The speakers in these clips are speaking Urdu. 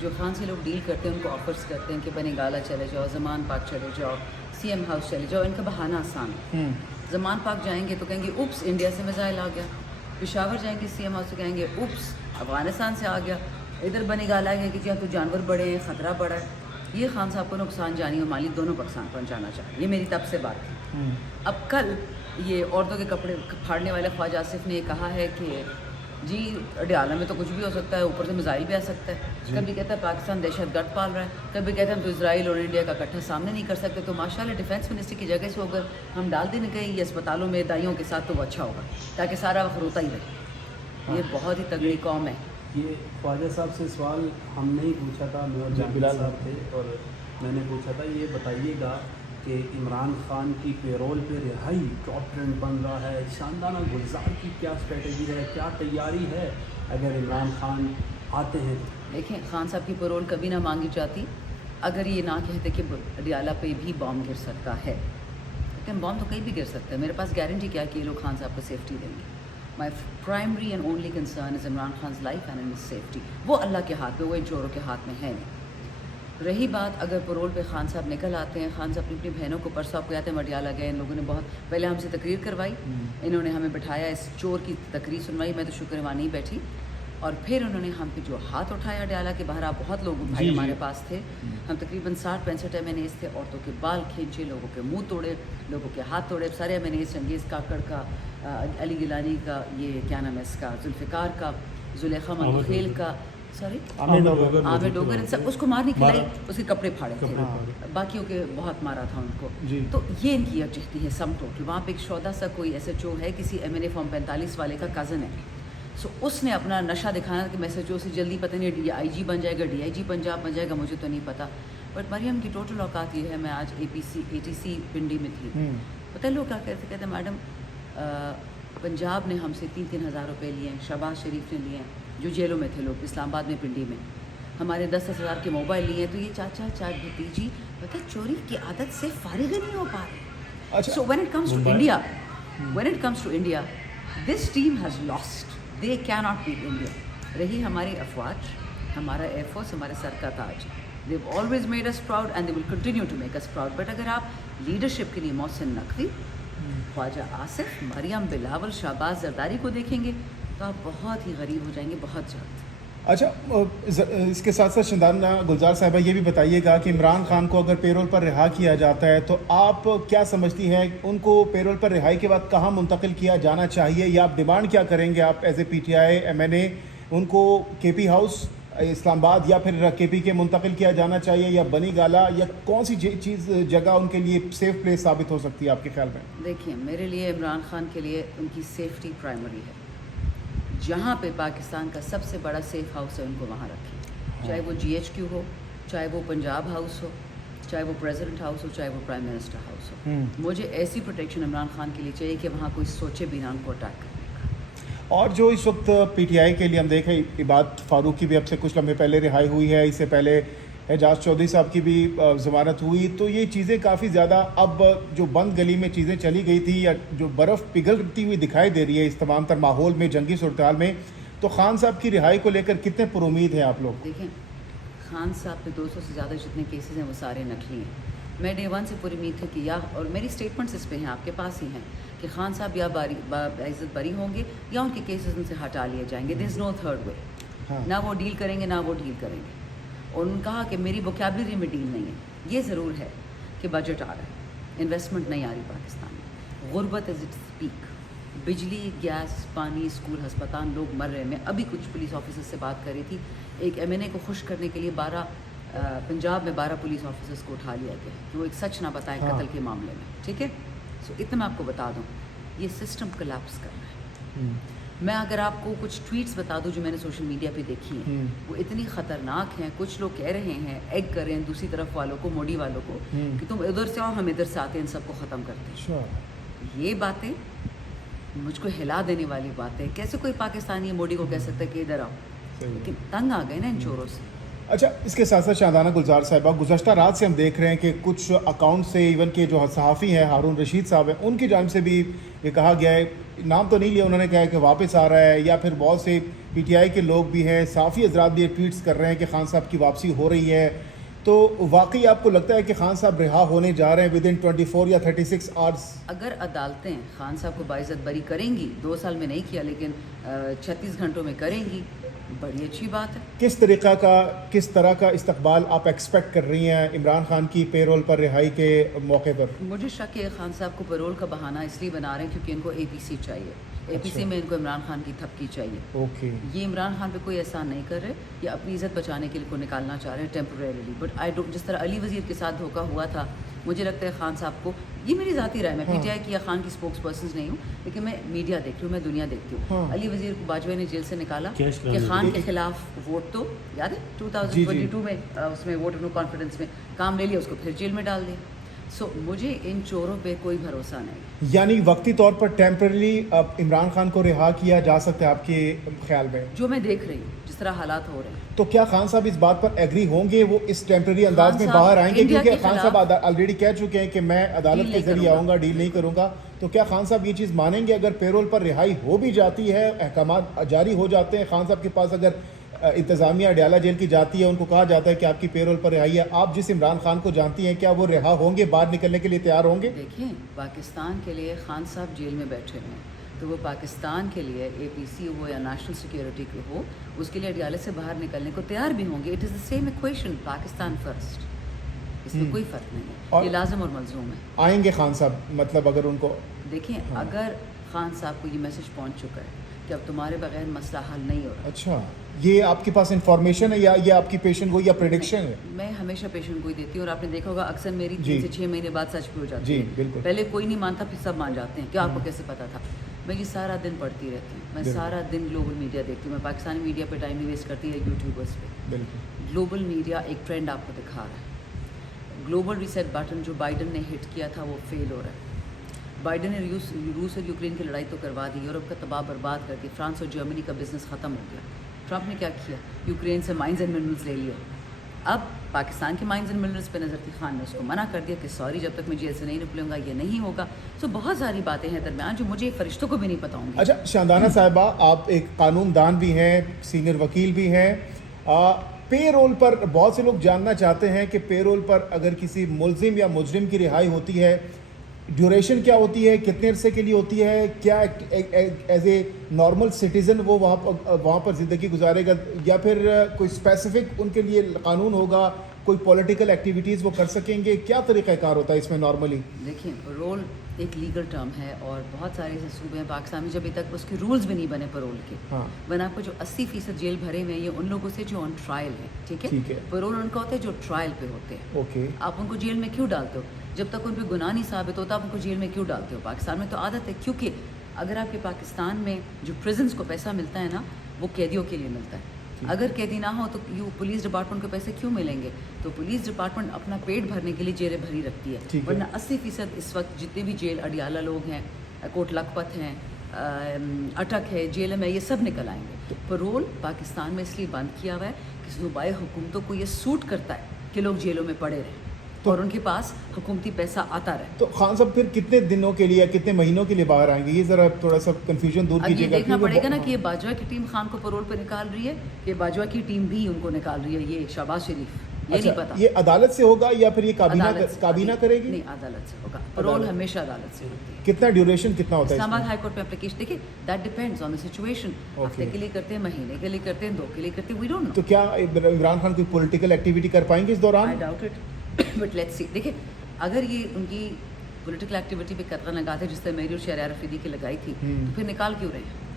جو خان سے لوگ ڈیل کرتے ہیں ان کو آفرز کرتے ہیں کہ بنی گالا چلے جاؤ، زمان پاک چلے جاؤ، سی ایم ہاؤس چلے جاؤ. ان کا بہانہ آسان ہے. زمان پاک جائیں گے تو کہیں گے اوپس انڈیا سے میزائل آ گیا. پشاور جائیں گے سی ایم ہاؤس سے کہیں گے اوپس افغانستان سے آ گیا. ادھر بنی گالا ہے کہ جہاں تو جانور بڑے ہیں، خطرہ بڑا ہے. یہ خان صاحب کو نقصان جانی و مالی دونوں پاکستان پہنچانا چاہتے. یہ میری تب سے بات تھی. اب کل یہ عورتوں کے کپڑے پھاڑنے والے خواجہ آصف نے یہ کہا ہے کہ جی اڈیالہ میں تو کچھ بھی ہو سکتا ہے، اوپر سے میزائل بھی آ سکتا ہے. کبھی کہتا ہے پاکستان دہشت گرد پال رہا ہے، کبھی کہتے ہیں ہم تو اسرائیل اور انڈیا کا اکٹھا سامنے نہیں کر سکتے. تو ماشاءاللہ ڈیفینس منسٹر کی جگہ سے اگر ہم ڈال دیں کہیں یہ اسپتالوں میں دائیوں کے ساتھ تو وہ اچھا ہوگا، تاکہ سارا وقت روتا ہی رہے. یہ بہت ہی تگڑی قوم ہے. یہ خواجہ صاحب سے سوال ہم نے ہی پوچھا تھا، میور جہانگیر صاحب تھے اور میں نے پوچھا تھا یہ بتائیے گا کہ عمران خان کی پیرول پہ رہائی ٹاپ ٹرینڈ بن رہا ہے. شاندانہ گلزار کی کیا اسٹریٹجی ہے، کیا تیاری ہے اگر عمران خان آتے ہیں؟ دیکھیں خان صاحب کی پیرول کبھی نہ مانگی جاتی اگر یہ نہ کہتے کہ اڈیالہ پہ بھی بام گر سکتا ہے. لیکن بام تو کہیں بھی گر سکتا ہے. میرے پاس گارنٹی کیا کہ یہ لوگ خان صاحب کو سیفٹی دیں گے. My primary and only concern is Imran Khan's life and his safety. وہ اللہ کے ہاتھ میں، وہ ان چوروں کے ہاتھ میں ہے نہیں. رہی بات اگر پرول پہ خان صاحب نکل آتے ہیں، خان صاحب اپنی بہنوں کو پرسوں آپ کو یاد ہے مڈیالہ گئے، ان لوگوں نے بہت پہلے ہم سے تقریر کروائی، انہوں نے ہمیں بٹھایا، اس چور کی تقریر سنوائی. میں تو شکر وہاں نہیں بیٹھی. اور پھر انہوں نے ہم پہ جو ہاتھ اٹھایا ڈیالہ کے باہر، آپ بہت لوگ بھائی ہمارے پاس تھے، ہم تقریباً 60-65 ایم این ایز تھے. عورتوں کے بال کھینچے، لوگوں کے منہ توڑے، لوگوں کے ہاتھ توڑے. سارے ایم این ایز، چنگیز کاکڑ کا، علی گیلانی کا، یہ کیا نام ہے اس کا، ذوالفقار کا، زلیخا مندوخیل کا، سوری عامر ڈوگر، سب اس کو مارنے کھلائی، اس کے کپڑے پھاڑے تھے، باقیوں کے بہت مارا تھا ان کو. تو یہ ان کی یکجہتی ہے سم ٹوٹل. وہاں پہ ایک شودا سا کوئی ایس ایچ او ہے، کسی ایم این اے فارم 45 والے کا کزن ہے. سو اس نے اپنا نشہ دکھانا کہ میں ایس ایچ او سے جلدی پتہ نہیں آئی جی بن جائے گا، ڈی آئی جی پنجاب بن جائے گا، مجھے تو نہیں پتہ. بٹ مریم کی ٹوٹل اوقات یہ ہے. میں آج اے ٹی سی پنڈی میں تھی. پتہ ہے لوگ کیا کہتے ہیں میڈم پنجاب نے ہم سے 3-3 ہزار روپے لیے ہیں، شہباز شریف نے لیے ہیں جو جیلوں میں تھے لوگ، اسلام آباد میں پنڈی میں ہمارے 10-10 ہزار کے موبائل لیے ہیں. تو یہ چاچا چاچ بھتیجی پتہ چوری کی عادت سے فارغ نہیں ہو پا رہے. So when it comes to India this team has lost. They can not beat India. رہی ہماری افواج، ہمارا ایئر فورس ہمارے سر کا تاج. They have always made us proud and they will continue to make us proud. But اگر آپ لیڈرشپ کے لیے محسن نقوی، خواجہ آصف، مریم بلاول، شہباز زرداری کو دیکھیں گے تو آپ بہت ہی غریب ہو جائیں گے بہت جلد. اچھا اس کے ساتھ ساتھ شاندانہ گلزار صاحبہ یہ بھی بتائیے گا کہ عمران خان کو اگر پیرول پر رہا کیا جاتا ہے تو آپ کیا سمجھتی ہیں ان کو پیرول پر رہائی کے بعد کہاں منتقل کیا جانا چاہیے، یا آپ ڈیمانڈ کیا کریں گے آپ as A P T I M N A? ان کو کے پی ہاؤس اسلام آباد یا پھر کے پی کے منتقل کیا جانا چاہیے، یا بنی گالا، یا کون سی چیز جگہ ان کے لیے سیف پلیس ثابت ہو سکتی ہے آپ کے خیال میں؟ دیکھیے میرے لیے عمران خان کے لیے ان کی سیفٹی پرائمری ہے. جہاں پہ پاکستان کا سب سے بڑا سیف ہاؤس ہے ان کو وہاں رکھیں، چاہے وہ جی ایچ کیو ہو، چاہے وہ پنجاب ہاؤس ہو، چاہے وہ پریزیڈنٹ ہاؤس ہو، چاہے وہ پرائم منسٹر ہاؤس ہو. مجھے ایسی پروٹیکشن عمران خان کے لیے چاہیے کہ وہاں کوئی سوچے بھی نہ ان کو اٹیک کرنے کا. اور جو اس وقت پی ٹی آئی کے لیے ہم دیکھیں عباد فاروق کی بھی اب سے کچھ لمحے پہلے رہائی ہوئی ہے، اس سے پہلے اعجاز چودھری صاحب کی بھی ضمانت ہوئی. تو یہ چیزیں کافی زیادہ اب جو بند گلی میں چیزیں چلی گئی تھی یا جو برف پگھلتی ہوئی دکھائی دے رہی ہے اس تمام تر ماحول میں، جنگی صورتحال میں، تو خان صاحب کی رہائی کو لے کر کتنے پر امید ہیں آپ لوگ؟ دیکھیں خان صاحب پہ 200 سے زیادہ جتنے کیسز ہیں وہ سارے نقلی ہیں. میں ڈے ون سے پوری امید تھی کہ اور میری اسٹیٹمنٹس اس پہ ہیں، آپ کے پاس ہی ہیں، کہ خان صاحب یا عزت بری ہوں گے یا ان کے کیسز ان سے ہٹا لیے جائیں گے. دیر از نو تھرڈ وے. نہ وہ ڈیل کریں گے نہ وہ ڈیل کریں گے. اور انہوں نے کہا کہ میری ووکیبلری میں ڈیل نہیں ہے. یہ ضرور ہے کہ بجٹ آ رہا ہے، انویسٹمنٹ نہیں آ رہی پاکستان میں، غربت از اٹ اسپیک، بجلی، گیس، پانی، اسکول، ہسپتال، لوگ مر رہے ہیں. میں ابھی کچھ پولیس آفیسر سے بات کر رہی تھی. ایک ایم این اے کو خوش کرنے کے لیے پنجاب میں 12 پولیس آفیسرس کو اٹھا لیا گیا کہ وہ ایک سچ نہ بتائیں قتل کے معاملے میں. ٹھیک ہے، سو اتنا میں آپ کو بتا دوں یہ سسٹم کلیپس کر رہا ہے. میں اگر آپ کو کچھ ٹویٹس بتا دوں جو میں نے سوشل میڈیا پہ دیکھی ہیں، وہ اتنی خطرناک ہیں. کچھ لوگ کہہ رہے ہیں ایگ کر رہے ہیں دوسری طرف والوں کو، موڈی والوں کو، کہ تم ادھر سے آؤ ہم ادھر سے آتے ہیں، ان سب کو ختم کرتے ہیں. یہ باتیں مجھ کو ہلا دینے والی بات ہے. کیسے کوئی پاکستانی موڈی کو کہہ سکتا ہے کہ ادھر آؤ؟ لیکن تنگ آ گئے نا ان چوروں سے. اچھا اس کے ساتھ ساتھ شاہدانہ گلزار صاحبہ گزشتہ رات سے ہم دیکھ رہے ہیں کہ کچھ اکاؤنٹ سے ایون کہ جو صحافی ہیں ہارون رشید صاحب ہیں ان کی جانب سے بھی یہ کہا گیا ہے، نام تو نہیں لیا انہوں نے کہا ہے کہ واپس آ رہا ہے، یا پھر بہت سے پی ٹی آئی کے لوگ بھی ہیں، صحافی حضرات بھی یہ ٹویٹس کر رہے ہیں کہ خان صاحب کی واپسی ہو رہی ہے. تو واقعی آپ کو لگتا ہے کہ خان صاحب رہا ہونے جا رہے ہیں ود ان 24 یا 36 آورس؟ اگر عدالتیں خان صاحب کو باعزت بری کریں گی، 2 سال میں نہیں کیا لیکن 36 گھنٹوں میں کریں گی، بڑی اچھی بات ہے. کس طرح کا استقبال آپ ایکسپیکٹ کر رہی ہیں عمران خان کی پیرول پر رہائی کے موقع پر؟ مجھے شک ہے خان صاحب کو پیرول کا بہانہ اس لیے بنا رہے ہیں کیونکہ ان کو اے پی سی چاہیے. اے پی سی میں ان کو عمران خان کی تھپکی چاہیے. اوکے. یہ عمران خان پہ کوئی احسان نہیں کر رہے، یہ اپنی عزت بچانے کے لیے کو نکالنا چاہ رہے ہیں ٹیمپریریلی. بٹ جس طرح علی وزیر کے ساتھ دھوکہ ہوا تھا، مجھے لگتا ہے خان صاحب کو، یہ میری ذاتی رائے، میں پی ٹی آئی کی یا خان کی اسپوکس پرسنز نہیں ہوں، لیکن میں میڈیا دیکھتی ہوں، میں دنیا دیکھتی ہوں. علی وزیر کو باجوہ نے جیل سے نکالا کہ خان کے خلاف ووٹ، تو یاد ہے 2022 میں اس میں ووٹ آف نو کانفیڈنس میں کام لے لیا، اس کو پھر جیل میں ڈال دیا. سو مجھے ان چوروں پہ کوئی بھروسہ نہیں. یعنی وقتی طور پر ٹیمپرری عمران خان کو رہا کیا جا سکتا ہے آپ کے خیال میں؟ جو میں دیکھ رہی ہوں جس طرح حالات ہو رہے ہیں. تو کیا خان صاحب اس بات پر ایگری ہوں گے، وہ اس ٹیمپرری انداز میں باہر آئیں گے؟ کیونکہ خان صاحب آلریڈی کہہ چکے ہیں کہ میں عدالت کے ذریعے آؤں گا، ڈیل نہیں کروں گا. تو کیا خان صاحب یہ چیز مانیں گے اگر پیرول پر رہائی ہو بھی جاتی ہے، احکامات جاری ہو جاتے ہیں، خان صاحب کے پاس اگر انتظامیہ اڈیالہ جیل کی جاتی ہے، ان کو کہا جاتا ہے کہ آپ کی پیرول پر رہائی ہے، آپ جس عمران خان کو جانتی ہیں، کیا وہ رہا ہوں گے، باہر نکلنے کے لیے تیار ہوں گے؟ دیکھیں پاکستان کے لیے خان صاحب جیل میں بیٹھے ہوئے ہیں، تو وہ پاکستان کے لیے اے پی سی ہو یا نیشنل سیکیورٹی کے ہو، اس کے لیے اڈیالہ سے باہر نکلنے کو تیار بھی ہوں گے. It is the same equation, Pakistan first, اس میں کوئی فرق نہیں ہے، یہ لازم اور ملزوم ہے. آئیں گے خان صاحب، مطلب اگر ان کو دیکھیں اگر خان صاحب کو یہ میسج پہنچ چکا ہے کہ اب تمہارے بغیر مسئلہ حل نہیں ہو رہا. اچھا، یہ آپ کے پاس انفارمیشن ہے یا یہ آپ کی پیشن گوئی یا پریڈکشن ہے؟ میں ہمیشہ پیشن گوئی دیتی ہوں، اور آپ نے دیکھا ہوگا اکثر میری 3 سے 6 مہینے بعد سچ بھی ہو جاتی ہے. بالکل. پہلے کوئی نہیں مانتا، پھر سب مان جاتے ہیں کہ آپ کو کیسے پتا تھا. میں یہ سارا دن پڑھتی رہتی ہوں، میں سارا دن گلوبل میڈیا دیکھتی ہوں، میں پاکستانی میڈیا پہ ٹائم نہیں ویسٹ کرتی ہے یوٹیوبرس پہ. بالکل. گلوبل میڈیا ایک ٹرینڈ آپ کو دکھا رہا ہے. گلوبل ریسیٹ بٹن جو بائیڈن نے ہٹ کیا تھا وہ فیل ہو رہا ہے. بائیڈن نے روس اور یوکرین کی لڑائی تو کروا دی، یورپ کا تباہ برباد کر کے فرانس اور جرمنی کا بزنس ختم ہو گیا. ٹرمپ نے کیا کیا؟ یوکرین سے مائنز اینڈ منرلز لے لیا. اب پاکستان کے مائنز اینڈ منرلز پہ نظر تھی، خان نے اس کو منع کر دیا کہ سوری، جب تک میں جیل سے نہیں نکلوں گا یہ نہیں ہوگا. سو بہت ساری باتیں ہیں درمیان جو مجھے فرشتوں کو بھی نہیں پتا ہوں گی. اچھا شاندانہ صاحبہ، آپ ایک قانون دان بھی ہیں، سینئر وکیل بھی ہیں. پے رول پر بہت سے لوگ جاننا چاہتے ہیں کہ پے رول پر اگر کسی ملزم یا مجرم کی رہائی ہوتی ہے، ڈیوریشن کیا ہوتی ہے، کتنے عرصے کے لیے ہوتی ہے، کیا ایز اے نارمل سٹیزن وہ وہاں پر زندگی گزارے گا، یا پھر کوئی اسپیسیفک ان کے لیے قانون ہوگا، کوئی پولیٹیکل ایکٹیویٹیز وہ کر سکیں گے، کیا طریقہ کار ہوتا ہے اس میں نارملی؟ دیکھیں رول ایک لیگل ٹرم ہے، اور بہت سارے ایسے صوبے ہیں پاکستان میں جب ابھی تک اس کے رولز بھی نہیں بنے پرول کے. ورنہ آپ کو جو 80% جیل بھرے ہوئے ہیں یہ ان لوگوں سے جو آن ٹرائل ہے. ٹھیک ہے، پرول ان کا ہوتا ہے جو ٹرائل پہ ہوتے ہیں. اوکے. آپ ان کو جیل میں کیوں ڈالتے ہو؟ جب تک ان پہ گناہ نہیں ثابت ہوتا آپ ان کو جیل میں کیوں ڈالتے ہو؟ پاکستان میں تو عادت ہے، کیونکہ اگر آپ کے پاکستان میں جو پریزنس کو پیسہ ملتا ہے نا وہ قیدیوں کے لیے ملتا ہے. اگر قیدی نہ ہو تو پولیس ڈپارٹمنٹ کو پیسے کیوں ملیں گے؟ تو پولیس ڈپارٹمنٹ اپنا پیٹ بھرنے کے لیے جیلیں بھری رکھتی ہے. ورنہ 80% اس وقت جتنے بھی جیل اڈیالہ لوگ ہیں، کوٹ لکھپت ہیں، اٹک ہے، جیل میں، یہ سب نکل آئیں گے. پرول پاکستان میں اس لیے بند کیا ہوا ہے کہ صوبائی حکومتوں کو یہ سوٹ کرتا ہے کہ لوگ جیلوں میں پڑے رہیں اور ان کے پاس حکومتی پیسہ آتا رہے. تو خان صاحب پھر کتنے دنوں کے لیے، کتنے مہینوں کے لیے باہر آئیں گے؟ یہ ذرا تھوڑا سا کنفیوژن دور کیجیے گا. اب یہ دیکھنا پڑے گا نا کہ یہ باجوہ کی ٹیم خان کو پرول پہ نکال رہی ہے کہ باجوہ کی ٹیم بھی ان کو نکال رہی ہے. یہ شہباز شریف، یہ نہیں پتا. یہ عدالت سے ہوگا یا پھر یہ کابینہ کرے گی؟ نہیں، عدالت سے ہوگا. پرول ہمیشہ عدالت سے ہوتی ہے. کتنا ڈیوریشن کتنا ہوتا ہے؟ اسلام آباد ہائی کورٹ میں اپلیکیشن دیکھیں، that depends on the situation. ہفتے کے لیے کرتے ہیں، مہینے کے لیے کرتے ہیں، 2 کے لیے کرتے ہیں، وی ڈونٹ نو. تو کیا عمران خان کوئی پولیٹیکل ایکٹیویٹی کر پائیں گے اس دوران؟ I doubt it, but let's see. دیکھیں اگر یہ ان کی پولیٹیکل ایکٹیویٹی پہ قطرہ لگاتے جس طرح میری اور شہریار افریدی کی لگائی تھی، تو پھر نکال کیوں رہے ہیں؟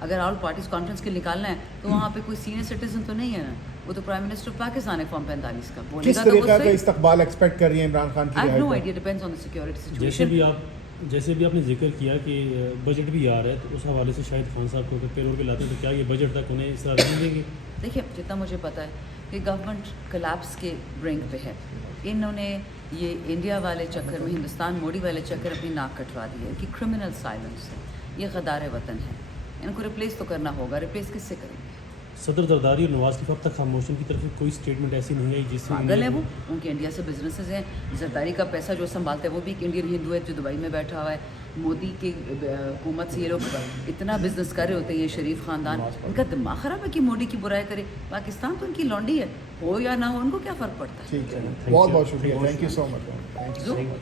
اگر آل پارٹیز کانفرنس کے نکالنا ہے تو وہاں پہ کوئی سینئر سٹیزن تو نہیں ہے نا، وہ تو پرائم منسٹر آف پاکستان ہے فارم 45 کا. کس طریقہ کا استقبال ایکسپیکٹ کر رہی ہیں عمران خان کی I رہائی have no کا؟ idea, depends on the security situation. جیسے بھی آپ نے ذکر کیا کہ بجٹ بھی آ رہا ہے، تو اس حوالے سے شاید خان صاحب کو اگر پیرول پہ لاتے ہیں تو کیا یہ بجٹ تک انہیں اس طرح نہیں دیں گے؟ دیکھیے جتنا مجھے پتا ہے کہ گورنمنٹ کلیپس کے برنک پہ ہے. انہوں نے یہ انڈیا والے چکر میں، ہندوستان موڈی والے چکر اپنی ناک کٹوا دی ہے کہ کرمنل سائلنس ہے، یہ غدار وطن ہے. ان کو ریپلیس تو کرنا ہوگا. ریپلیس کس سے کریں گے؟ صدر زرداری اور نواز شریف اب تک خاموش ان کی طرف سے کوئی اسٹیٹمنٹ ایسی نہیں آئی جس سے پاگل ہے وہ، ان کے انڈیا سے بزنسز ہیں، زرداری کا پیسہ جو سنبھالتا ہے وہ بھی ایک انڈین ہندو ہے جو دبئی میں بیٹھا ہوا ہے. مودی کی حکومت سے یہ لوگ اتنا بزنس کر رہے ہوتے ہیں، یہ شریف خاندان، ان کا دماغ خراب ہے کہ مودی کی برائی کرے. پاکستان تو ان کی لانڈی ہے، ہو یا نہ ہو ان کو کیا فرق پڑتا ہے. ٹھیک ہے، بہت بہت شکریہ، تھینک یو سو مچ. جو